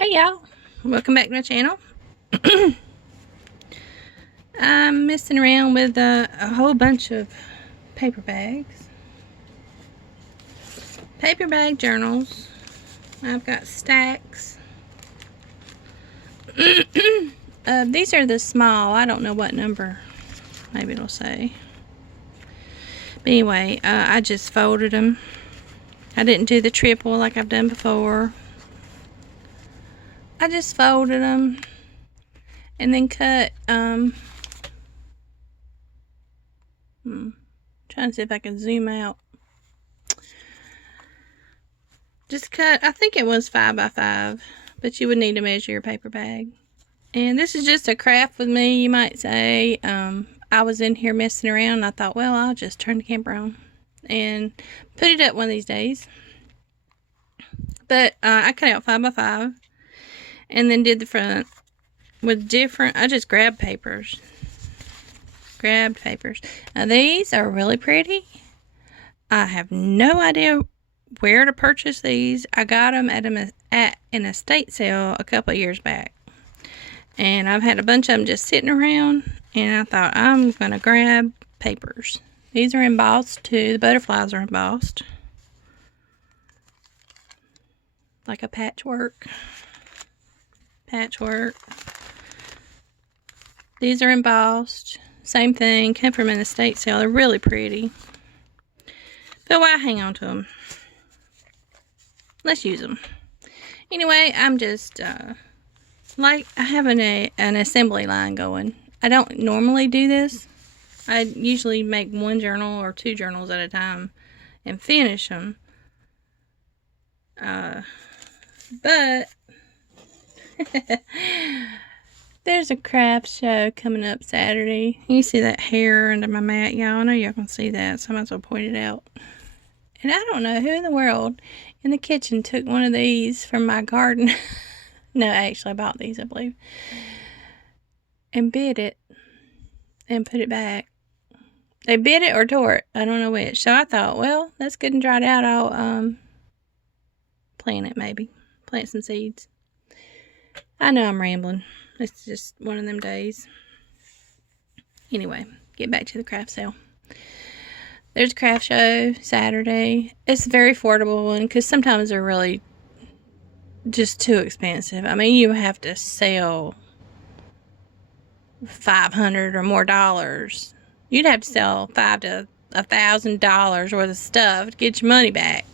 Hey y'all, welcome back to my channel. I'm messing around with a whole bunch of paper bags. Paper bag journals. I've got stacks. These are the small, I don't know what number, maybe it'll say. But anyway, I just folded them. I didn't do the triple like I've done before. I just folded them and then cut, trying to see if I can zoom out. Just cut, I think it was 5 by 5, but you would need to measure your paper bag. And this is just a craft with me, you might say. I was in here messing around and I thought, well, I'll just turn the camera on and put it up one of these days. But I cut out 5 by 5 and then did the front with different, I just grabbed papers. Now these are really pretty. I have no idea where to purchase these. I got them at an estate sale a couple of years back. And I've had a bunch of them just sitting around. And I thought, I'm going to grab papers. These are embossed too. The butterflies are embossed. Like a patchwork. These are embossed. Same thing. Came from an estate sale. They're really pretty. But why hang on to them? Let's use them. Anyway, I'm just, I have an assembly line going. I don't normally do this. I usually make one journal or 2 journals at a time and finish them. But there's a craft show coming up Saturday. You see that hair under my mat, y'all? I know y'all can see that, so I might as well point it out. And I don't know who in the world in the kitchen took one of these from my garden. No, actually I bought these, I believe. And bit it. And put it back. They bit it or tore it. I don't know which. So I thought, well, that's good and dried out. I'll plant it maybe. Plant some seeds. I know I'm rambling. It's just one of them days. Anyway, get back to the craft sale. There's a craft show Saturday. It's a very affordable one because sometimes they're really just too expensive. I mean, you have to sell $500 or more dollars. You'd have to sell $500 to $1,000 worth of stuff to get your money back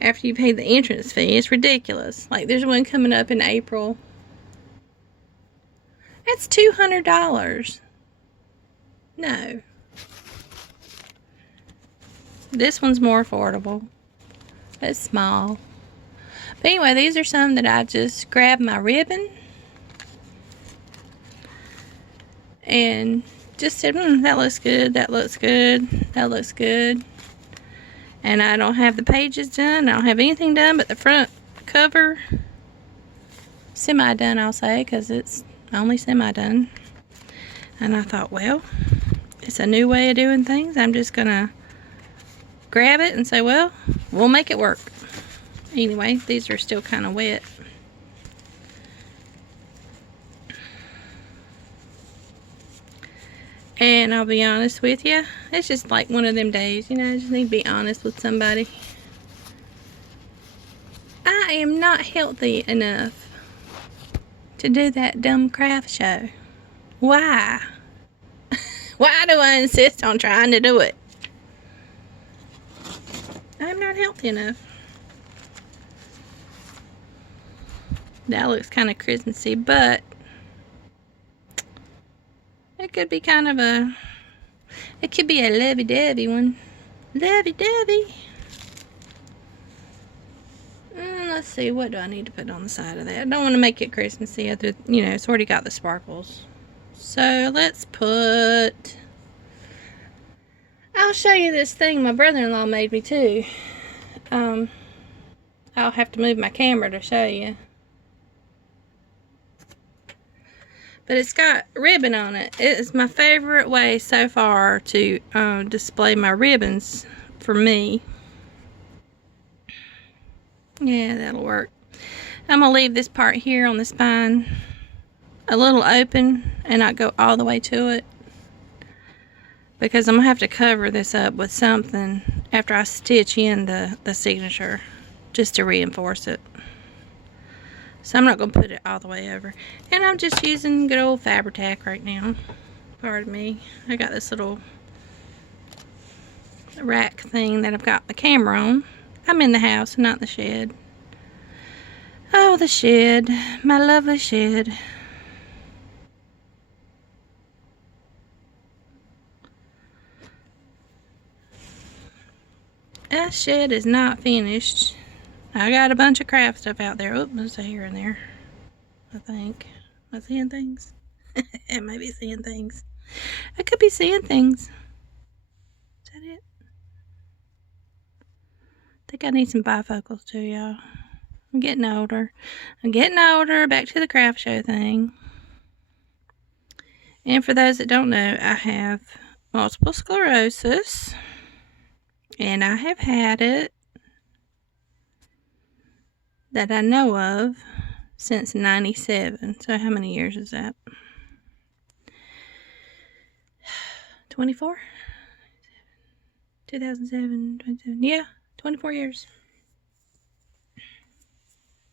after you pay the entrance fee. It's ridiculous. Like, there's one coming up in April. That's $200. No. This one's more affordable. It's small. But anyway, these are some that I just grabbed my ribbon and just said, that looks good, that looks good, that looks good. And I don't have the pages done. I don't have anything done but the front cover. Semi-done, I'll say, because it's only semi-done. And I thought, well, it's a new way of doing things. I'm just going to grab it and say, well, we'll make it work. Anyway, these are still kind of wet. And I'll be honest with you, it's just like one of them days, you know, I just need to be honest with somebody. I am not healthy enough to do that dumb craft show. Why? Why do I insist on trying to do it? I'm not healthy enough. That looks kind of Christmassy, but it could be kind of it could be a lovey-dovey one. Lovey-dovey. Let's see, what do I need to put on the side of that? I don't want to make it Christmassy. You know, it's already got the sparkles. So let's put, I'll show you this thing my brother-in-law made me too. I'll have to move my camera to show you. But it's got ribbon on it. It is my favorite way so far to display my ribbons for me. Yeah, that'll work. I'm going to leave this part here on the spine a little open and not go all the way to it, because I'm going to have to cover this up with something after I stitch in the signature just to reinforce it. So I'm not going to put it all the way over. And I'm just using good old Fabri-Tac right now. Pardon me. I got this little rack thing that I've got the camera on. I'm in the house, not the shed. Oh, the shed. My lovely shed. That shed is not finished. I got a bunch of craft stuff out there. Oh, there's a hair in there. I think. Am I seeing things? I might be seeing things. I could be seeing things. Is that it? I think I need some bifocals too, y'all. I'm getting older. Back to the craft show thing. And for those that don't know, I have multiple sclerosis. And I have had it, that I know of, since 97. So how many years is that? 24? 2007, 27. Yeah, 24 years.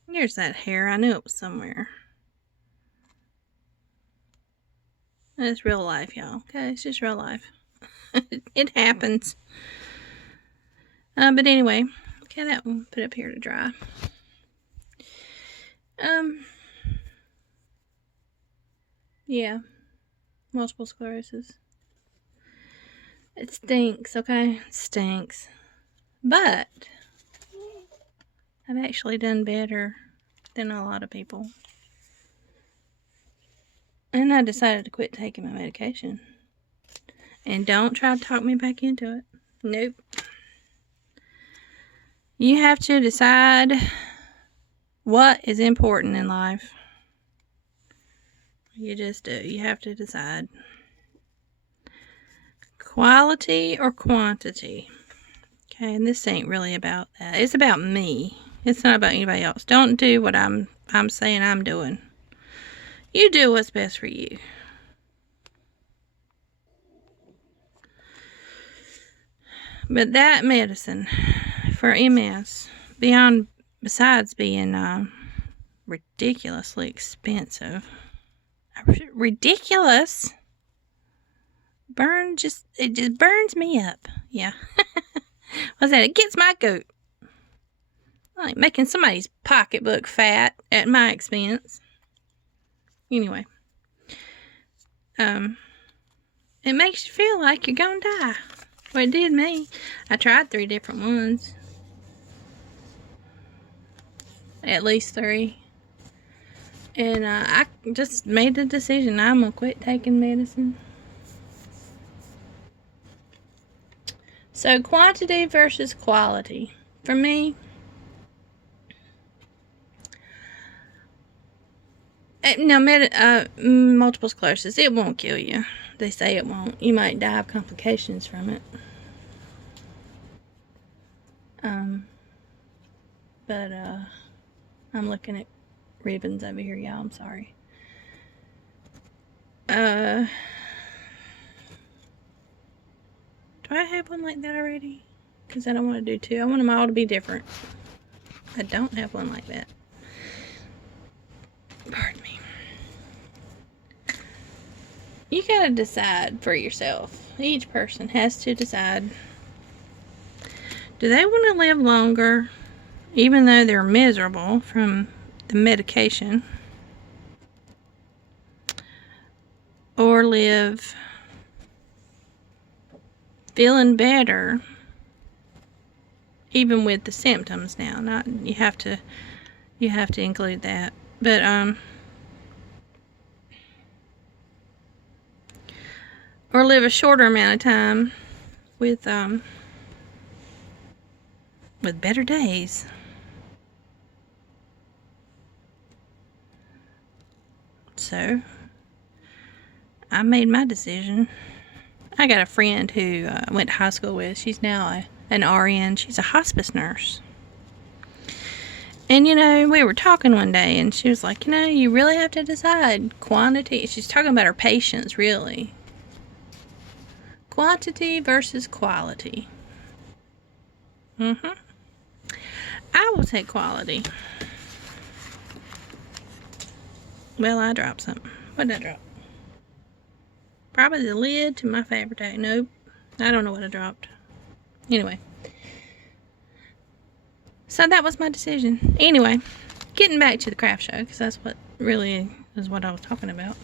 Here's that hair. I knew it was somewhere. It's real life, y'all. Okay, it's just real life. It happens. But anyway, okay, that one put up here to dry. Yeah, multiple sclerosis. It stinks, okay? It stinks. But I've actually done better than a lot of people. And I decided to quit taking my medication. And don't try to talk me back into it. Nope. You have to decide what is important in life. You just do. You have to decide. Quality or quantity. Okay, and this ain't really about that. It's about me. It's not about anybody else. Don't do what I'm saying I'm doing. You do what's best for you. But that medicine for MS, besides being ridiculously expensive, ridiculous, it just burns me up. Yeah. What's that? It gets my goat. Like making somebody's pocketbook fat at my expense. Anyway. It makes you feel like you're gonna die. Well, it did me. I tried 3 different ones. At least 3. And I just made the decision I'm gonna quit taking medicine. So quantity versus quality. For me, now multiple sclerosis, it won't kill you. They say it won't. You might die of complications from it. But I'm looking at ribbons over here, y'all. I'm sorry. Do I have one like that already? Because I don't want to do 2. I want them all to be different. I don't have one like that. Pardon me. You gotta decide for yourself. Each person has to decide. Do they want to live longer, even though they're miserable from the medication? Or live feeling better, even with the symptoms now? Not you have to include that. But or live a shorter amount of time with better days. So I made my decision. I got a friend who I went to high school with. She's now an RN. She's a hospice nurse. And, we were talking one day, and she was like, you really have to decide quantity. She's talking about her patience, really. Quantity versus quality. I will take quality. Well, I dropped something. What did I drop? Probably the lid to my Faber-Tag. Nope. I don't know what I dropped. Anyway. So that was my decision. Anyway, getting back to the craft show, because that's what really is what I was talking about.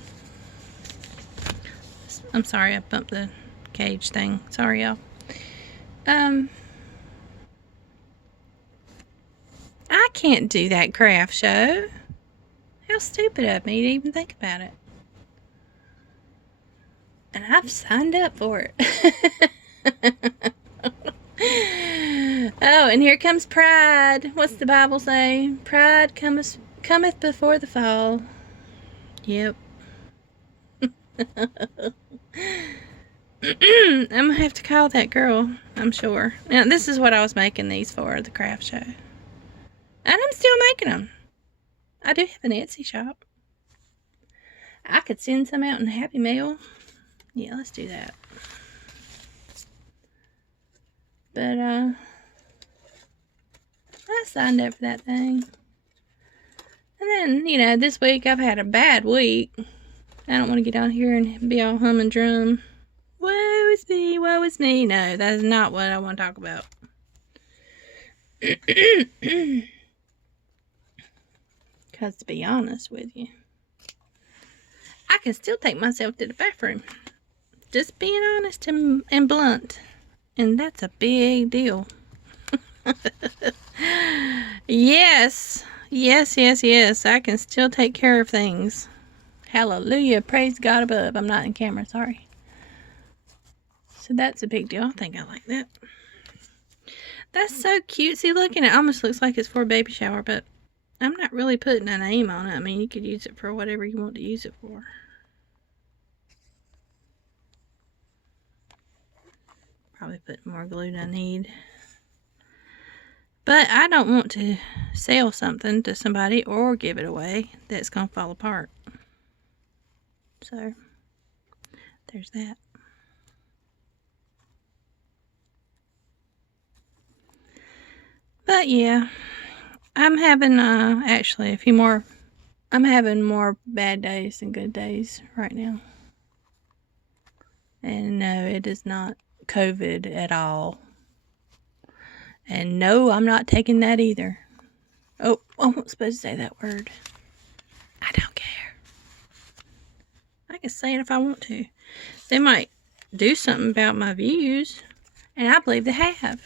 I'm sorry I bumped the cage thing. Sorry, y'all. I can't do that craft show. How stupid of me to even think about it. And I've signed up for it. Oh, and here comes pride. What's the Bible say? Pride cometh before the fall. Yep. I'm gonna have to call that girl, I'm sure. Now, this is what I was making these for, the craft show. And I'm still making them. I do have an Etsy shop. I could send some out in Happy Mail. Yeah, let's do that. But, I signed up for that thing. And then, this week I've had a bad week. I don't want to get on here and be all hum and drum. Woe is me, woe is me. No, that is not what I want to talk about. Because to be honest with you, I can still take myself to the bathroom. Just being honest and blunt. And that's a big deal. Yes. Yes. I can still take care of things. Hallelujah. Praise God above. I'm not in camera. Sorry. So that's a big deal. I think I like that. That's so cute. See, look, and it almost looks like it's for a baby shower, but I'm not really putting a name on it. I mean, you could use it for whatever you want to use it for. Probably put more glue than I need. But I don't want to sell something to somebody or give it away that's going to fall apart. So, there's that. But yeah, I'm having actually a few more. I'm having more bad days than good days right now. And no, it is not COVID at all. And no, I'm not taking that either. Oh, I wasn't supposed to say that word. I don't care. I can say it if I want to. They might do something about my views, and I believe they have.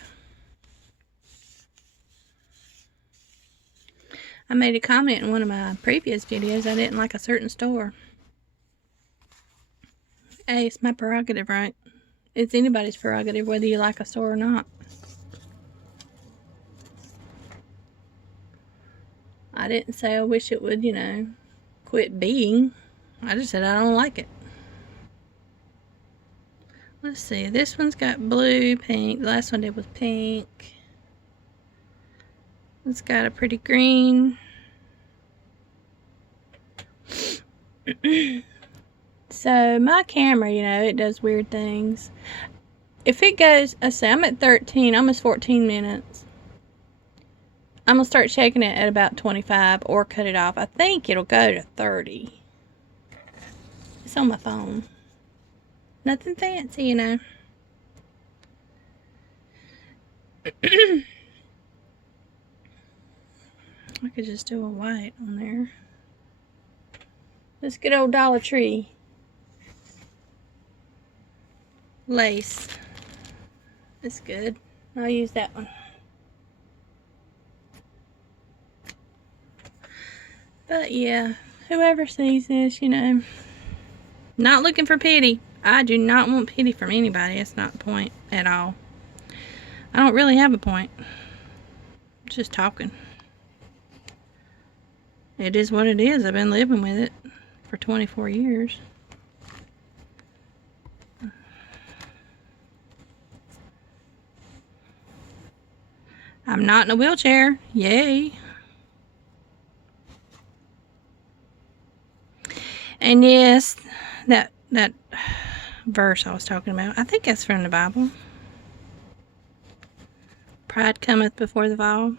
I made a comment in one of my previous videos I didn't like a certain store. Hey, it's my prerogative, right? It's anybody's prerogative whether you like a store or not. I didn't say I wish it would, quit being. I just said I don't like it. Let's see. This one's got blue, pink. The last one did was pink. It's got a pretty green. So my camera, it does weird things. If it goes, let's say I'm at 13, almost 14 minutes. I'm going to start shaking it at about 25 or cut it off. I think it'll go to 30. It's on my phone. Nothing fancy, I could just do a white on there. This good old Dollar Tree lace. It's good. I'll use that one. But yeah, whoever sees this, not looking for pity. I do not want pity from anybody. It's not the point at all. I don't really have a point. I'm just talking. It is what it is. I've been living with it for 24 years. I'm not in a wheelchair. Yay. And yes, that verse I was talking about, I think that's from the Bible. Pride cometh before the fall.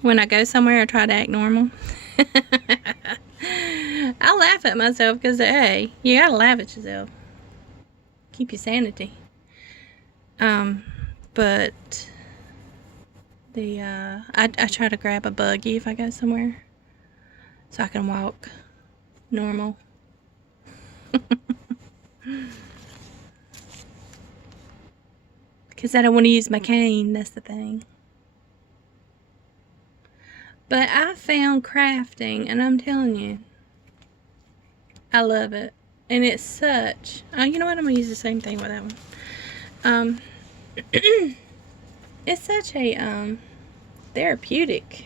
When I go somewhere, I try to act normal. I laugh at myself because, hey, you gotta laugh at yourself. Keep your sanity. But I try to grab a buggy if I go somewhere so I can walk normal. Because I don't want to use my cane, that's the thing. But I found crafting, and I'm telling you, I love it. And it's such, you know what, I'm going to use the same thing with that one. It's such a therapeutic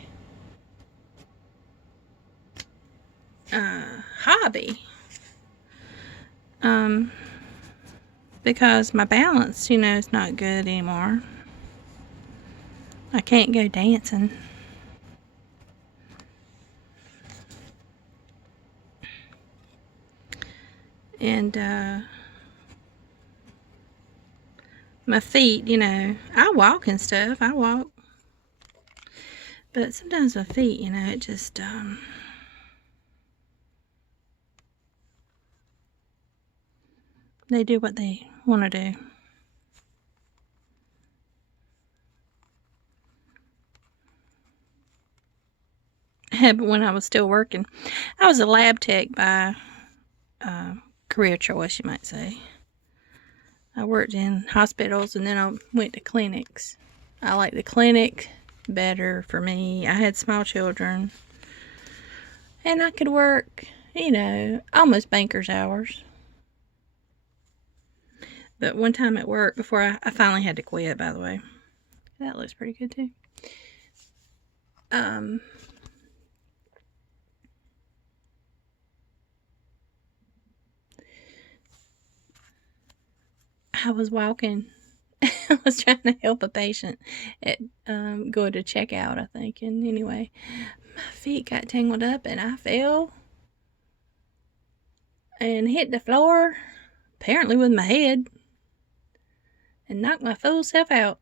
hobby. Because my balance, is not good anymore. I can't go dancing. And my feet, I walk and stuff. I walk. But sometimes my feet, it just, they do what they want to do. But when I was still working, I was a lab tech by career choice, you might say. I worked in hospitals and then I went to clinics. I like the clinic better for me. I had small children and I could work, almost banker's hours. But one time at work, before I finally had to quit, by the way. That looks pretty good too. I was walking. I was trying to help a patient at go to checkout, I think. And anyway, my feet got tangled up and I fell and hit the floor, apparently with my head, and knocked my full self out.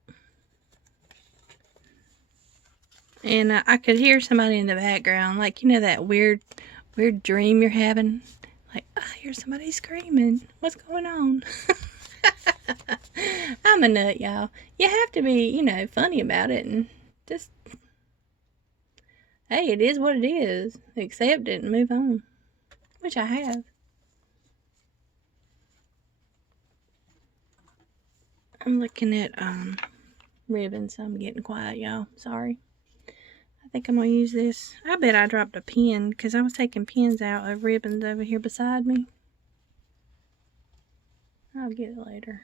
And I could hear somebody in the background, like, that weird dream you're having. Like, I hear somebody screaming. What's going on? I'm a nut, y'all. You have to be, funny about it and just, hey, it is what it is. Accept it and move on. Which I have. I'm looking at ribbons, so I'm getting quiet, y'all. Sorry. I think I'm going to use this. I bet I dropped a pin because I was taking pins out of ribbons over here beside me. I'll get it later.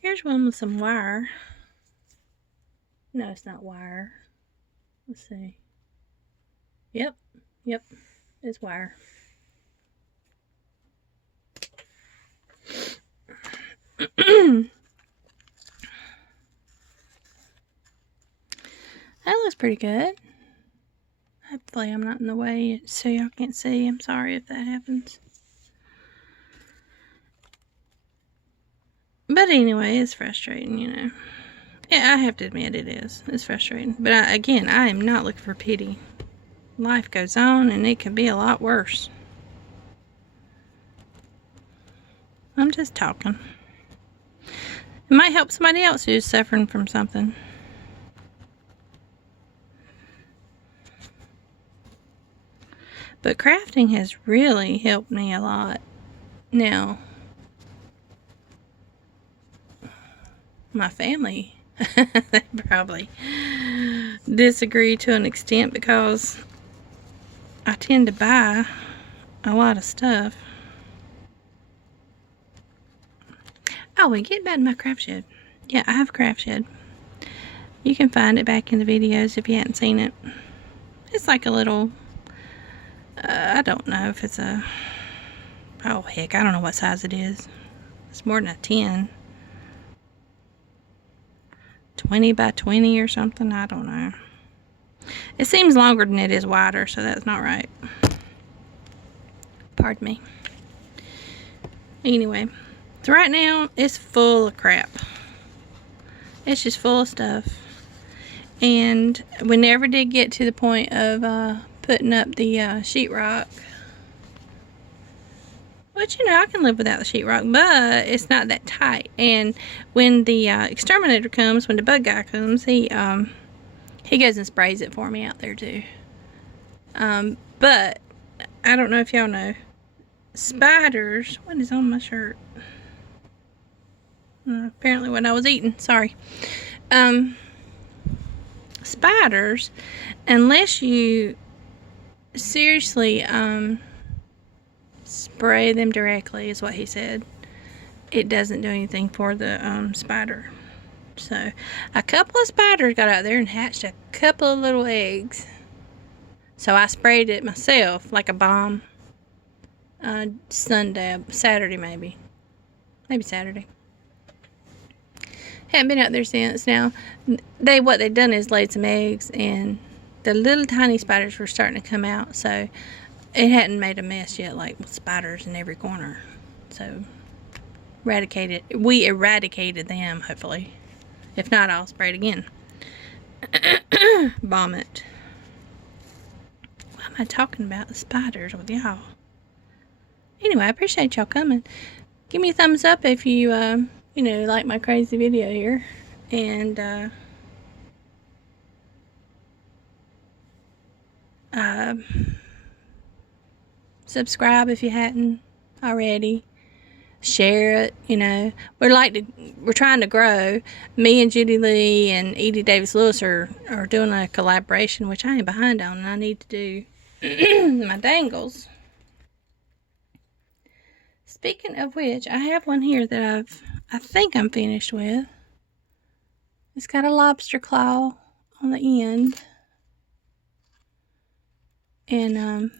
Here's one with some wire. No, it's not wire. Let's see. Yep, it's wire. That looks pretty good. Hopefully I'm not in the way so y'all can't see. I'm sorry if that happens. But anyway, it's frustrating, Yeah, I have to admit it is. It's frustrating. But I am not looking for pity. Life goes on and it could be a lot worse. I'm just talking. It might help somebody else who's suffering from something. But crafting has really helped me a lot. Now, my family, they probably disagree to an extent because I tend to buy a lot of stuff. Oh, we get back to my craft shed. Yeah, I have a craft shed. You can find it back in the videos if you hadn't seen it. It's like a little, I don't know if it's a, oh heck, I don't know what size it is. It's more than a 10. 20 by 20 or something, I don't know. It seems longer than it is wider, so that's not right. Pardon me. Anyway, so right now it's full of crap. It's just full of stuff. And we never did get to the point of putting up the sheetrock. Which, you know, I can live without the sheetrock, but it's not that tight. And when the exterminator comes, when the bug guy comes, he goes and sprays it for me out there too. But I don't know if y'all know, spiders. What is on my shirt? Apparently what I was eating. Sorry. Spiders, unless you seriously spray them directly, is what he said, it doesn't do anything for the spider. So a couple of spiders got out there and hatched a couple of little eggs. So I sprayed it myself like a bomb. Saturday maybe Saturday. Haven't been out there since. Now, what they've done is laid some eggs, and the little tiny spiders were starting to come out. So it hadn't made a mess yet, like with spiders in every corner. So we eradicated them, hopefully. If not, I'll spray it again. Vomit. Why am I talking about the spiders with y'all? Anyway, I appreciate y'all coming. Give me a thumbs up if you, you know, like my crazy video here. And, subscribe if you hadn't already. Share it, you know. We're trying to grow. Me and Judy Lee and Edie Davis Lewis are doing a collaboration, which I ain't behind on, and I need to do my dangles. Speaking of which, I have one here that I think I'm finished with. It's got a lobster claw on the end. And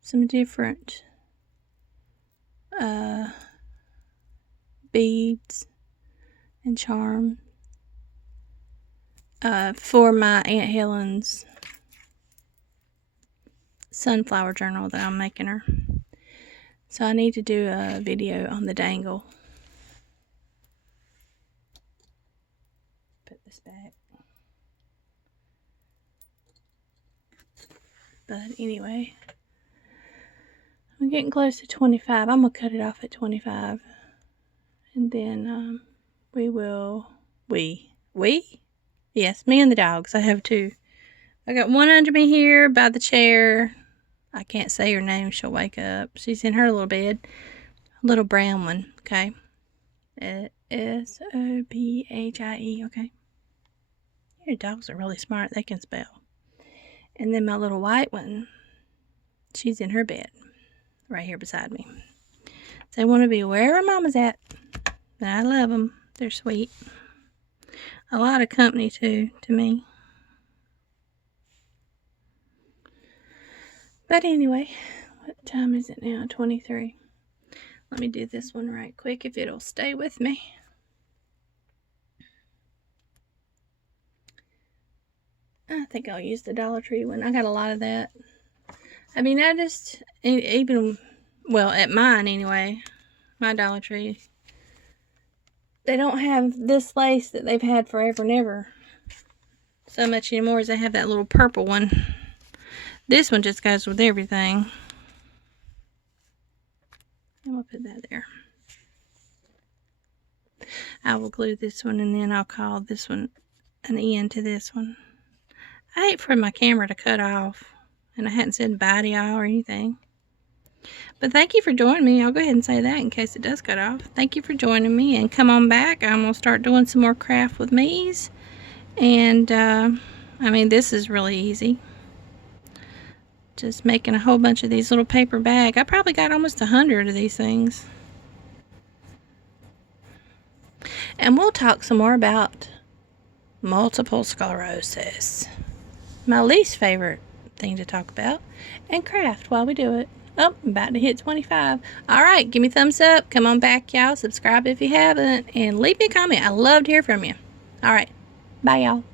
some different beads and charm for my Aunt Helen's sunflower journal that I'm making her. So I need to do a video on the dangle. Put this back. But anyway, I'm getting close to 25. I'm going to cut it off at 25. And then Yes, me and the dogs. I have two. I got one under me here by the chair. I can't say her name. She'll wake up. She's in her little bed. A little brown one, okay? S-O-B-H-I-E, okay? Your dogs are really smart. They can spell. And then my little white one, she's in her bed right here beside me. They want to be wherever Mama's at. And I love them. They're sweet. A lot of company, too, to me. But anyway, what time is it now? 23. Let me do this one right quick if it'll stay with me. I think I'll use the Dollar Tree one. I got a lot of that. I mean, I just, even, well, at mine anyway, my Dollar Tree, they don't have this lace that they've had forever and ever so much anymore, as they have that little purple one. This one just goes with everything. And we'll put that there. I will glue this one, and then I'll call this one an end to this one. I hate for my camera to cut off, and I hadn't said bye to y'all or anything. But thank you for joining me. I'll go ahead and say that in case it does cut off. Thank you for joining me, and come on back. I'm going to start doing some more craft with me's. And, I mean, this is really easy. Just making a whole bunch of these little paper bags. I probably got almost 100 of these things. And we'll talk some more about multiple sclerosis. My least favorite thing to talk about. And craft while we do it. Oh, I'm about to hit 25. Alright, give me a thumbs up. Come on back, y'all. Subscribe if you haven't. And leave me a comment. I love to hear from you. Alright, bye, y'all.